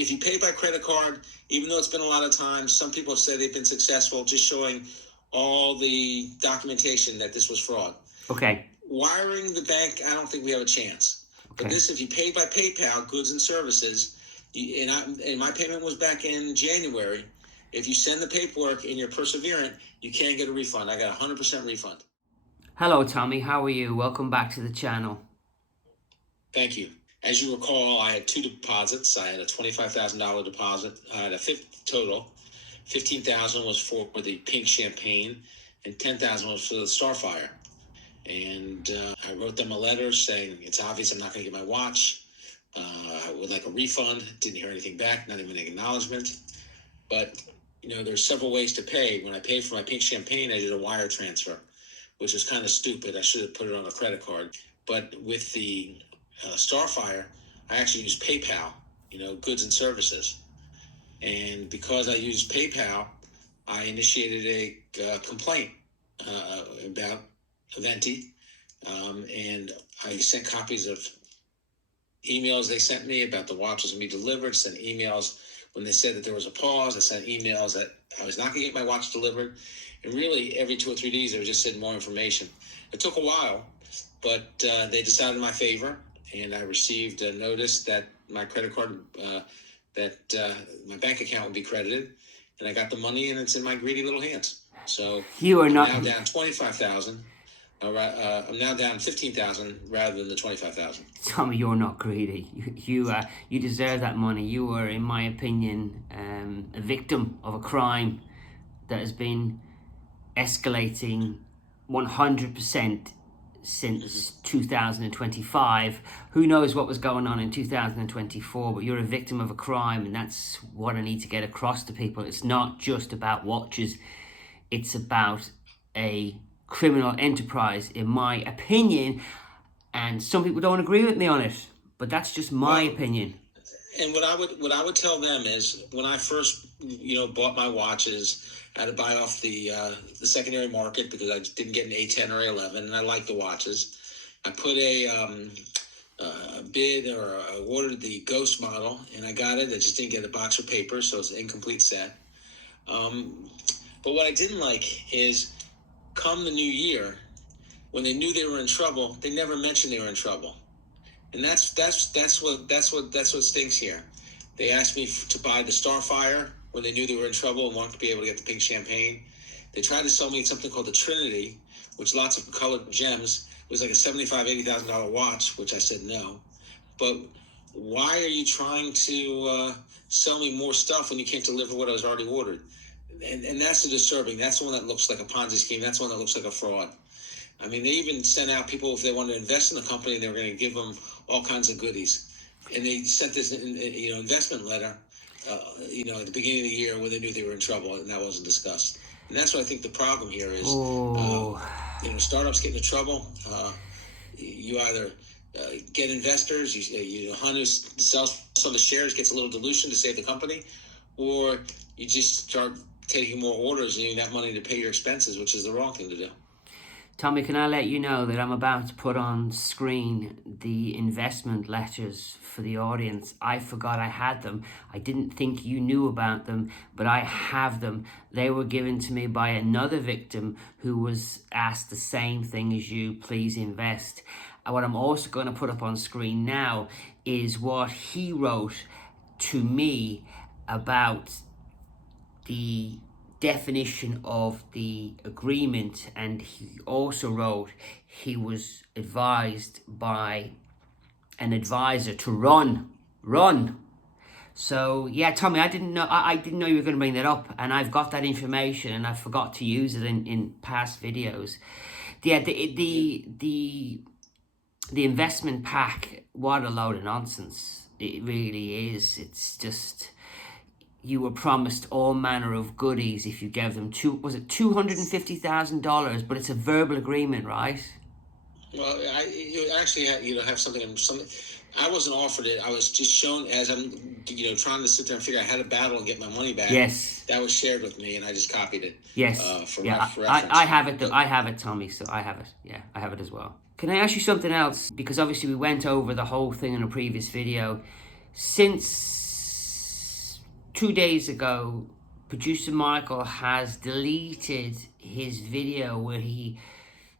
if you pay by credit card, even though it's been a lot of time, some people have said they've been successful just showing all the documentation that this was fraud. Okay. Wiring the bank, I don't think we have a chance. Okay. But this, if you pay by PayPal, goods and services, and my payment was back in January, if you send the paperwork and you're perseverant, you can get a refund. I got a 100% refund. Hello, Tommy. How are you? Welcome back to the channel. Thank you. As you recall, I had two deposits. I had a $25,000 deposit. I had a total. $15,000 was for the pink champagne, and $10,000 was for the Starfire. And I wrote them a letter saying it's obvious I'm not going to get my watch. I would like a refund. Didn't hear anything back, not even an acknowledgement. But, there's several ways to pay. When I paid for my pink champagne, I did a wire transfer, which was kind of stupid. I should have put it on a credit card. But with the Starfire, I actually used PayPal, goods and services. And because I used PayPal, I initiated a complaint about Aventi, and I sent copies of emails they sent me about the watch was going to be delivered, sent emails when they said that there was a pause. I sent emails that I was not going to get my watch delivered, and really every 2 or 3 days they would just send more information. It took a while, but they decided in my favor, and I received a notice that my credit card, my bank account would be credited, and I got the money, and it's in my greedy little hands. So I'm now down $25,000. I'm now down $15,000 rather than the $25,000. Tommy, you're not greedy. You deserve that money. You were, in my opinion, a victim of a crime that has been escalating 100% since 2025. Who knows what was going on in 2024, but you're a victim of a crime, and that's what I need to get across to people. It's not just about watches. It's about a criminal enterprise, in my opinion, and some people don't agree with me on it, but that's just my opinion. And what I would tell them is, when I first bought my watches, I had to buy off the secondary market because I didn't get an A10 or A11, and I liked the watches. I put a bid, or I ordered the Ghost model, and I got it. I just didn't get a box of paper, so it's an incomplete set. But what I didn't like is, come the new year, when they knew they were in trouble, they never mentioned they were in trouble, and that's what stinks here. They asked me to buy the Starfire when they knew they were in trouble and wanted to be able to get the pink champagne. They tried to sell me something called the Trinity, which lots of colored gems. It was like a $75,000-$80,000 watch, which I said no. But why are you trying to sell me more stuff when you can't deliver what I was already ordered? And that's the disturbing. That's the one that looks like a Ponzi scheme. That's the one that looks like a fraud. I mean, they even sent out people, if they wanted to invest in the company, they were going to give them all kinds of goodies. And they sent this, investment letter, at the beginning of the year, where they knew they were in trouble, and that wasn't discussed. And that's what I think the problem here is. Startups get into trouble. You either get investors, Hunt who sells some of the shares, gets a little dilution to save the company, or you just start taking more orders and using that money to pay your expenses, which is the wrong thing to do. Tommy, can I let you know that I'm about to put on screen the investment letters for the audience? I forgot I had them. I didn't think you knew about them, but I have them. They were given to me by another victim who was asked the same thing as you, please invest. And what I'm also going to put up on screen now is what he wrote to me about the definition of the agreement, and he also wrote he was advised by an advisor to run. So yeah, Tommy, I didn't know you were going to bring that up, and I've got that information, and I forgot to use it in past videos. Yeah, the investment pack, what a load of nonsense. It really is. It's just, you were promised all manner of goodies if you gave them $250,000, but it's a verbal agreement, right? Well, you actually have something. I wasn't offered it. I was just shown, as I'm trying to sit there and figure out how to battle and get my money back. Yes. That was shared with me, and I just copied it. Yes. For reference. I have it. I have it, Tommy. So I have it. Yeah, I have it as well. Can I ask you something else? Because obviously we went over the whole thing in a previous video. Since 2 days ago, producer Michael has deleted his video where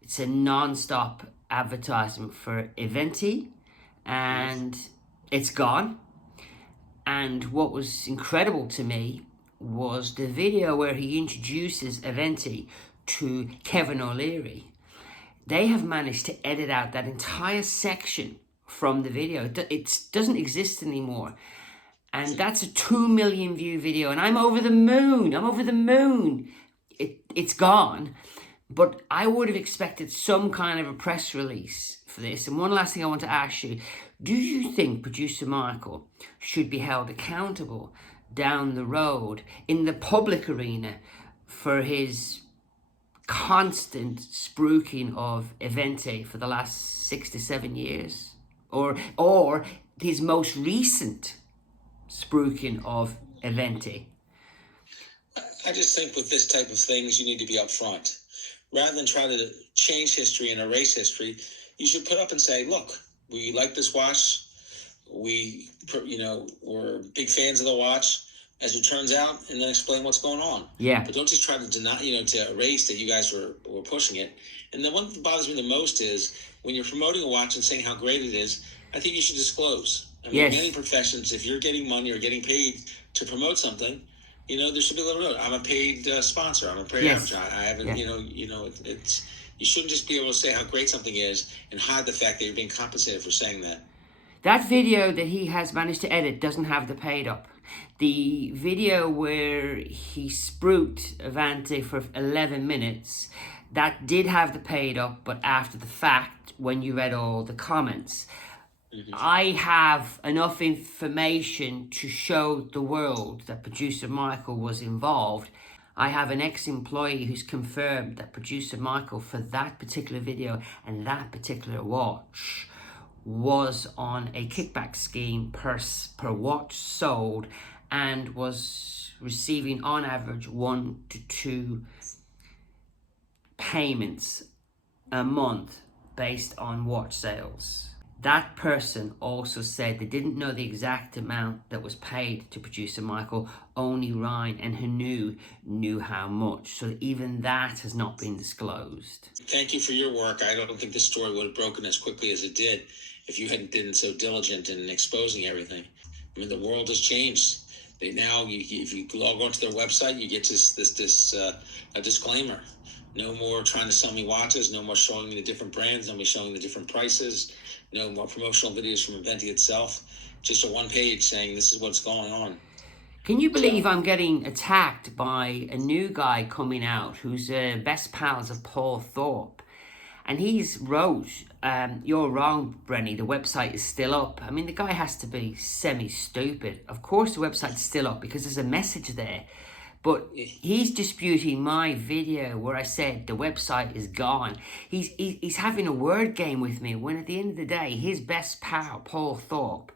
it's a non-stop advertisement for Aventi, and it's gone. And what was incredible to me was the video where he introduces Aventi to Kevin O'Leary. They have managed to edit out that entire section from the video. It doesn't exist anymore. And that's a 2 million view video. And I'm over the moon. It's gone. But I would have expected some kind of a press release for this. And one last thing I want to ask you. Do you think producer Michael should be held accountable down the road in the public arena for his constant spruiking of Aventi for the last 6 to 7 years? Or his most recent spruiking of Aventi? I just think with this type of things, you need to be upfront. Rather than try to change history and erase history, you should put up and say, look, we like this watch. We're big fans of the watch, as it turns out, and then explain what's going on. Yeah. But don't just try to deny, to erase that you guys were pushing it. And the one that bothers me the most is when you're promoting a watch and saying how great it is, I think you should disclose. I mean, Yes. in many professions, if you're getting money or getting paid to promote something, there should be a little note. I'm a paid sponsor. I'm a paid Yes. advertiser. I haven't, Yeah. it's you shouldn't just be able to say how great something is and hide the fact that you're being compensated for saying that. That video that he has managed to edit doesn't have the paid up. The video where he spruiked Aventi for 11 minutes, that did have the paid up, but after the fact, when you read all the comments. I have enough information to show the world that producer Michael was involved. I have an ex-employee who's confirmed that producer Michael, for that particular video and that particular watch, was on a kickback scheme per watch sold and was receiving on average 1 to 2 payments a month based on watch sales. That person also said they didn't know the exact amount that was paid to producer Michael. Only Ryan and Hanu knew how much. So even that has not been disclosed. Thank you for your work. I don't think this story would have broken as quickly as it did if you hadn't been so diligent in exposing everything. I mean, the world has changed. If you log onto their website, you get a disclaimer. No more trying to sell me watches. No more showing me the different brands. No more showing the different prices. No more promotional videos from Aventi itself. Just a one page saying this is what's going on. Can you believe I'm getting attacked by a new guy coming out who's best pals of Paul Thorpe? And he's wrote, you're wrong, Brenny, the website is still up. I mean, the guy has to be semi-stupid. Of course the website's still up because there's a message there. But he's disputing my video where I said the website is gone. He's having a word game with me when at the end of the day, his best pal, Paul Thorpe,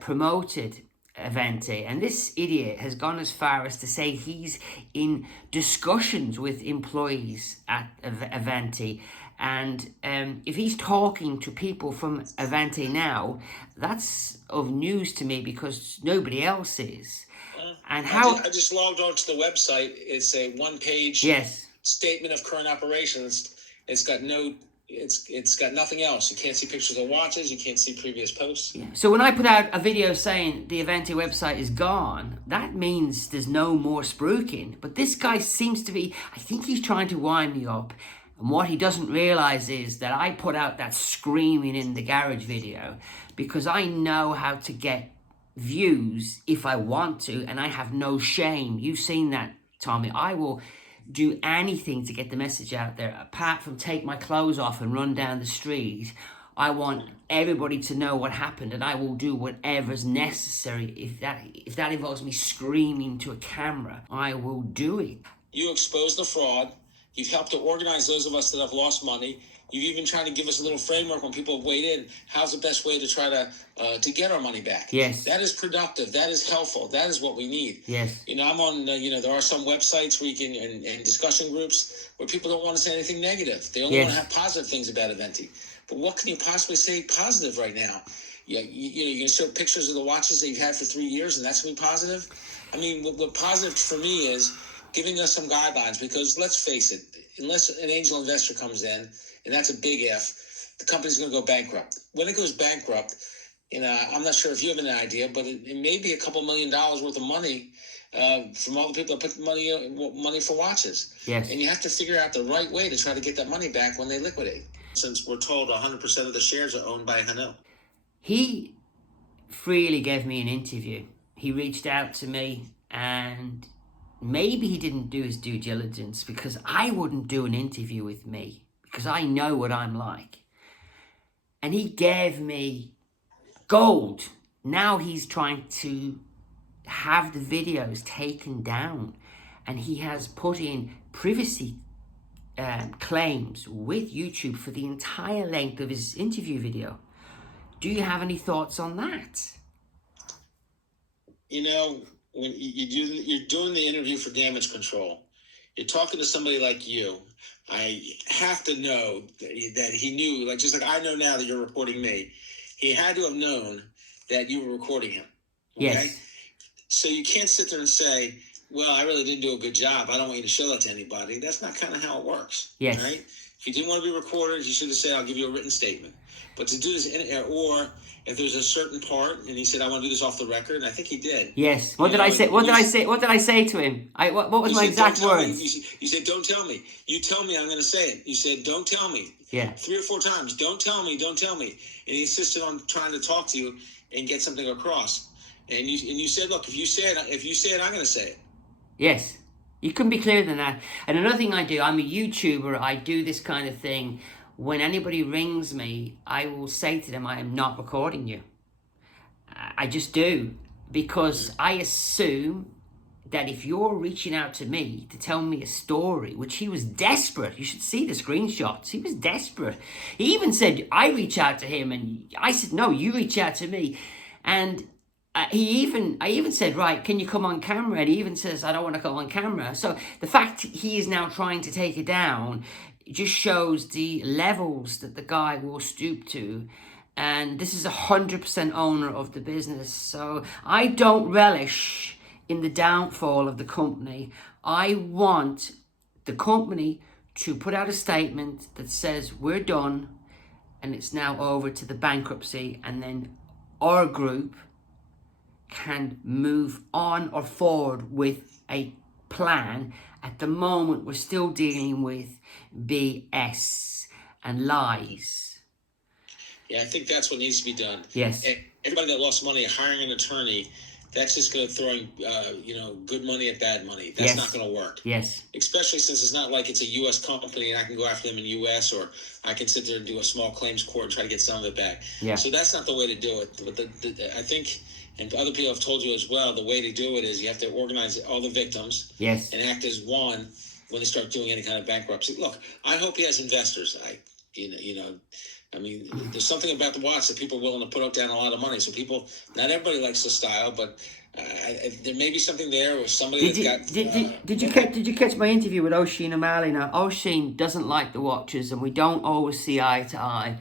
promoted Aventi. And this idiot has gone as far as to say he's in discussions with employees at Aventi. And if he's talking to people from Aventi now, that's of news to me because nobody else is. And how I just logged on to the website. It's a one-page statement of current operations. It's got nothing else. You can't see pictures of watches. You can't see previous posts. Yeah. So when I put out a video saying the Aventi website is gone, that means there's no more spruiking. But this guy seems to be, I think he's trying to wind me up. And what he doesn't realize is that I put out that screaming in the garage video because I know how to get views if I want to, and I have no shame. You've seen that, Tommy. I will do anything to get the message out there, apart from take my clothes off and run down the street. I want everybody to know what happened, and I will do whatever's necessary. If that involves me screaming to a camera, I will do it. You exposed the fraud. You've helped to organize those of us that have lost money. You've even tried to give us a little framework when people have weighed in. How's the best way to try to get our money back? Yes. That is productive. That is helpful. That is what we need. Yes. I'm on, there are some websites where you can, and discussion groups where people don't want to say anything negative. They only want to have positive things about Aventi. But what can you possibly say positive right now? Yeah, you can show pictures of the watches that you've had for 3 years, and that's going to be positive. I mean, what positive for me is giving us some guidelines, because let's face it, unless an angel investor comes in, and that's a big if, the company's going to go bankrupt. When it goes bankrupt, I'm not sure if you have an idea, but it may be a couple $1 million worth of money from all the people that put money for watches. Yes. And you have to figure out the right way to try to get that money back when they liquidate. Since we're told 100% of the shares are owned by Hanel. He freely gave me an interview. He reached out to me, and maybe he didn't do his due diligence, because I wouldn't do an interview with me because I know what I'm like. And he gave me gold. Now he's trying to have the videos taken down, and he has put in privacy claims with YouTube for the entire length of his interview video. Do you have any thoughts on that? When you're doing the interview for damage control, you're talking to somebody like you. I have to know that he knew, just like I know now that you're reporting me, he had to have known that you were recording him. Okay? Yes. So you can't sit there and say, well, I really didn't do a good job, I don't want you to show that to anybody. That's not kind of how it works. Yes. Right? If you didn't want to be recorded, you should have said, I'll give you a written statement. But to do this, or if there's a certain part, and he said, I want to do this off the record, and I think he did. Yes. What did I say? What did I say to him? What was my exact words? You said, don't tell me. You tell me, I'm going to say it. You said, don't tell me. Yeah. 3 or 4 times. Don't tell me. Don't tell me. And he insisted on trying to talk to you and get something across. And you said, look, if you say it, I'm going to say it. Yes. You couldn't be clearer than that. And another thing I do, I'm a YouTuber. I do this kind of thing. When anybody rings me, I will say to them, I am not recording you. I just do. Because I assume that if you're reaching out to me to tell me a story, which he was desperate. You should see the screenshots. He was desperate. He even said, I reach out to him. And I said, no, you reach out to me. And I even said, right, can you come on camera? And he even says, I don't want to come on camera. So the fact he is now trying to take it down just shows the levels that the guy will stoop to. And this is 100% owner of the business. So I don't relish in the downfall of the company. I want the company to put out a statement that says we're done and it's now over to the bankruptcy, and then our group can move on or forward with a plan. At the moment, we're still dealing with BS and lies. Yeah, I think that's what needs to be done. Yes. Everybody that lost money hiring an attorney, that's just going to throwing good money at bad money. That's not going to work. Yes. Especially since it's not like it's a U.S. company and I can go after them in the U.S. or I can sit there and do a small claims court and try to get some of it back. Yeah. So that's not the way to do it. But I think, and other people have told you as well, the way to do it is you have to organize all the victims. Yes. And act as one when they start doing any kind of bankruptcy. Look, I hope he has investors. I mean, there's something about the watch that people are willing to put down a lot of money. So not everybody likes the style, but there may be something there with somebody Did you catch my interview with Oisin O'Malley? Now, Oisin doesn't like the watches, and we don't always see eye to eye.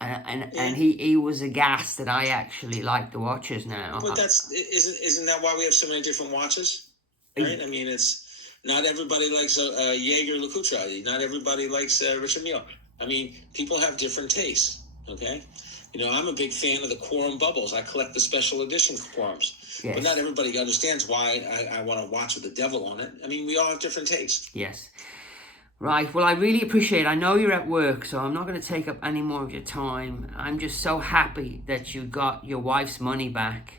And he was aghast that I actually like the watches now. But isn't that why we have so many different watches? Right? I mean, it's not everybody likes Jaeger LeCoultre. Not everybody likes Richard Mille. I mean, people have different tastes, okay? I'm a big fan of the Quorum Bubbles. I collect the special edition Quorums. Yes. But not everybody understands why I want to watch with the devil on it. I mean, we all have different tastes. Yes. Right. Well, I really appreciate it. I know you're at work, so I'm not going to take up any more of your time. I'm just so happy that you got your wife's money back.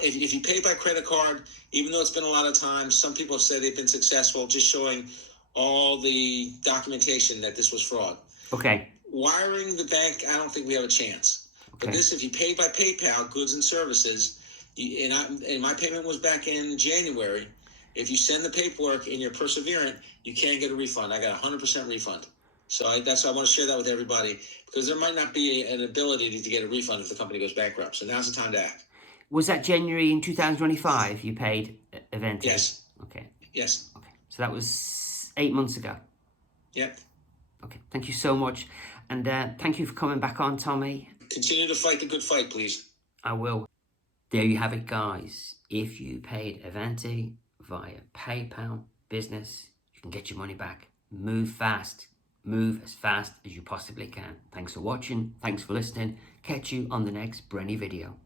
If you pay by credit card, even though it's been a lot of time, some people have said they've been successful just showing all the documentation that this was fraud. Okay. Wiring the bank, I don't think we have a chance. Okay. But this, if you pay by PayPal, goods and services, and my payment was back in January, if you send the paperwork and you're perseverant, you can get a refund. I got a 100% refund. So I want to share that with everybody, because there might not be an ability to get a refund if the company goes bankrupt. So now's the time to act. Was that January in 2025 you paid Aventi? Yes. Okay. Yes. Okay. So that was 8 months ago. Yep. Okay. Thank you so much. And thank you for coming back on, Tommy. Continue to fight the good fight, please. I will. There you have it, guys. If you paid Aventi via PayPal business, you can get your money back. Move fast. Move as fast as you possibly can. Thanks for watching. Thanks for listening. Catch you on the next Brenny video.